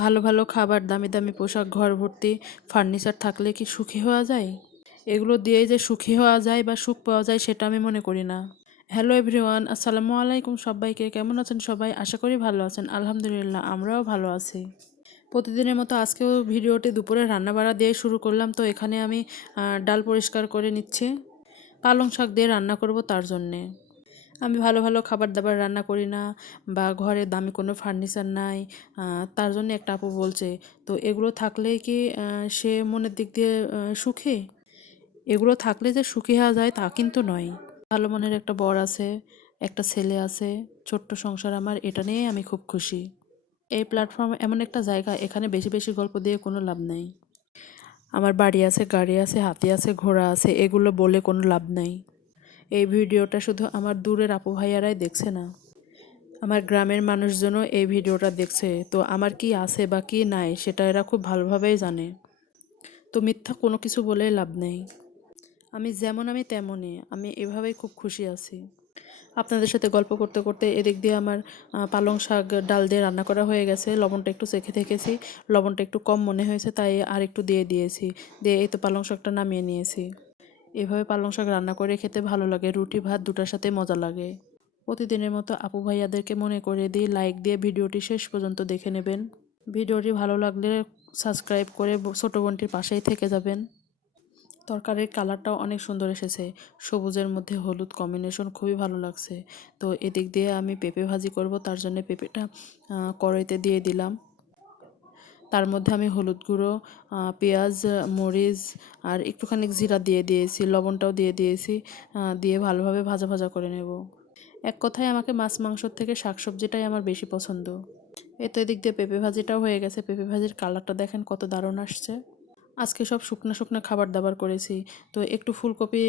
ভালো ভালো খাবার, দামি দামি পোশাক, ঘর ভর্তি ফার্নিচার থাকলে কি সুখী হওয়া যায়? এগুলো দিয়েই যে সুখী হওয়া যায় বা সুখ পাওয়া যায় সেটা আমি মনে করি না। হ্যালো এভরিওয়ান, আসসালামু আলাইকুম সবাইকে। কেমন আছেন সবাই? আশা করি ভালো আছেন। আলহামদুলিল্লাহ, আমরাও ভালো আছি। প্রতিদিনের মতো আজকেও ভিডিওটি দুপুরে রান্নাবাড়া দিয়ে শুরু করলাম। তো এখানে আমি ডাল পরিষ্কার করে নিচ্ছি। পালং শাক দিয়ে রান্না করব তার জন্যে। আমি ভালো ভালো খাবার দাবার রান্না করি না, বা ঘরে দামি কোনো ফার্নিচার নাই। তার জন্য একটা আপু বলছে, তো এগুলো থাকলেই কি সে মনের দিক দিয়ে সুখী? এগুলো থাকলে যে সুখী হওয়া যায় তা কিন্তু নয়। ভালো মনের একটা বর আছে, একটা ছেলে আছে, ছোট্ট সংসার আমার, এটা নিয়ে আমি খুব খুশি। এই প্ল্যাটফর্ম এমন একটা জায়গা, এখানে বেশি বেশি গল্প দিয়ে কোনো লাভ নেই। আমার বাড়ি আছে, গাড়ি আছে, হাতি আছে, ঘোড়া আছে, এগুলো বলে কোনো লাভ নাই। এই ভিডিওটা শুধু আমার দূরের আপু ভাইয়ারাই দেখছে না, আমার গ্রামের মানুষজনও এই ভিডিওটা দেখছে। তো আমার কি আছে বা কি নাই সেটা এরা খুব ভালোভাবেই জানে। তো মিথ্যা কোনো কিছু বলেই লাভ নেই। আমি যেমন আমি তেমনই, আমি এভাবেই খুব খুশি আছি। আপনাদের সাথে গল্প করতে করতে এদিক দিয়ে আমার পালং শাক ডাল দিয়ে রান্না করা হয়ে গেছে। লবণটা একটু চেখে দেখেছি, লবণটা একটু কম মনে হয়েছে, তাই আর একটু দিয়ে দিয়েছি। দিয়ে এই তো পালং শাকটা নামিয়ে নিয়েছি। এভাবে পালং শাক রান্না করে খেতে ভালো লাগে, রুটি ভাত দুটার সাথে মজা লাগে। প্রতিদিনের মতো আপু ভাইয়াদেরকে মনে করে দিই, লাইক দিয়ে ভিডিওটি শেষ পর্যন্ত দেখে নেবেন। ভিডিওটি ভালো লাগলে সাবস্ক্রাইব করে ছোটো বোনটির পাশেই থেকে যাবেন। তরকারির কালারটাও অনেক সুন্দর এসেছে, সবুজের মধ্যে হলুদ কম্বিনেশন খুবই ভালো লাগছে। তো এদিক দিয়ে আমি পেঁপে ভাজি করব, তার জন্য পেঁপেটা কড়াইতে দিয়ে দিলাম। তার মধ্যে আমি হলুদ গুঁড়ো, পেঁয়াজ, মরিচ আর একটুখানি জিরা দিয়ে দিয়েছি, লবণটাও দিয়ে দিয়েছি। দিয়ে ভালোভাবে ভাজা ভাজা করে নেব। এক কথায় আমাকে মাছ মাংসর থেকে শাকসবজিটাই আমার বেশি পছন্দ। এই তো এদিক দিয়ে পেঁপে ভাজিটাও হয়ে গেছে। পেঁপে ভাজির কালারটা দেখেন কত দারুণ আসছে। আজকে সব শুকনো শুকনো খাবার দাবার করেছি। তো একটু ফুলকপি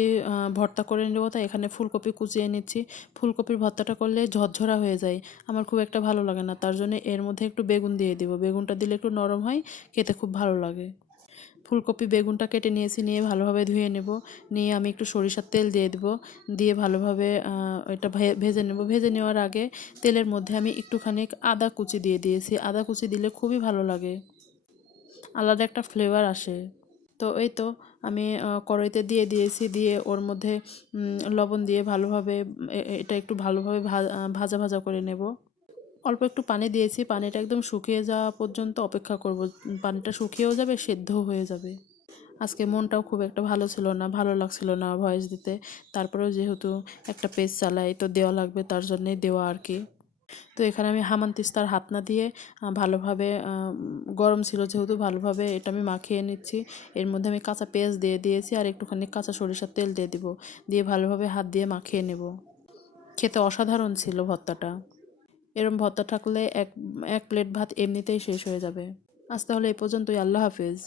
ভর্তা করে নেব, তাই এখানে ফুলকপি কুচিয়ে নিচ্ছি। ফুলকপির ভর্তাটা করলে ঝরঝরা হয়ে যায়, আমার খুব একটা ভালো লাগে না। তার জন্য এর মধ্যে একটু বেগুন দিয়ে দিব, বেগুনটা দিলে একটু নরম হয়, খেতে খুব ভালো লাগে। ফুলকপি বেগুনটা কেটে নিয়েছি, নিয়ে ভালোভাবে ধুয়ে নেব। নিয়ে আমি একটু সরিষার তেল দিয়ে দেবো, দিয়ে ভালোভাবে এটা ভেজে নেব। ভেজে নেওয়ার আগে তেলের মধ্যে আমি একটুখানি আদা কুচি দিয়ে দিয়েছি। আদা কুচি দিলে খুবই ভালো লাগে, আলাদা একটা ফ্লেভার আসে। তো এই তো আমি কড়াইতে দিয়ে দিয়েছি, দিয়ে ওর মধ্যে লবণ দিয়ে ভালোভাবে এটা একটু ভালোভাবে ভাজা ভাজা করে নেব। অল্প একটু পানি দিয়েছি, পানিটা একদম শুকিয়ে যাওয়া পর্যন্ত অপেক্ষা করব। পানিটা শুকিয়েও যাবে, সেদ্ধও হয়ে যাবে। আজকে মনটাও খুব একটা ভালো ছিল না, ভালো লাগছিল না ভয়েস দিতে। তারপরেও যেহেতু একটা পেজ চালাই, তো দেওয়া লাগবে, তার জন্যেই দেওয়া আর কি। তো এখানে আমি হামান তিস্তার হাত না দিয়ে ভালোভাবে, গরম ছিল যেহেতু, ভালোভাবে এটা আমি মাখিয়ে নিচ্ছি। এর মধ্যে আমি কাঁচা পেঁয়াজ দিয়ে দিয়েছি আর একটুখানি কাঁচা সরিষার তেল দিয়ে দিব, দিয়ে ভালোভাবে হাত দিয়ে মাখিয়ে নেব। খেতে অসাধারণ ছিল ভর্তাটা। এরম ভর্তা থাকলে এক এক প্লেট ভাত এমনিতেই শেষ হয়ে যাবে। আজ তাহলে এই পর্যন্তই। আল্লাহ হাফেজ।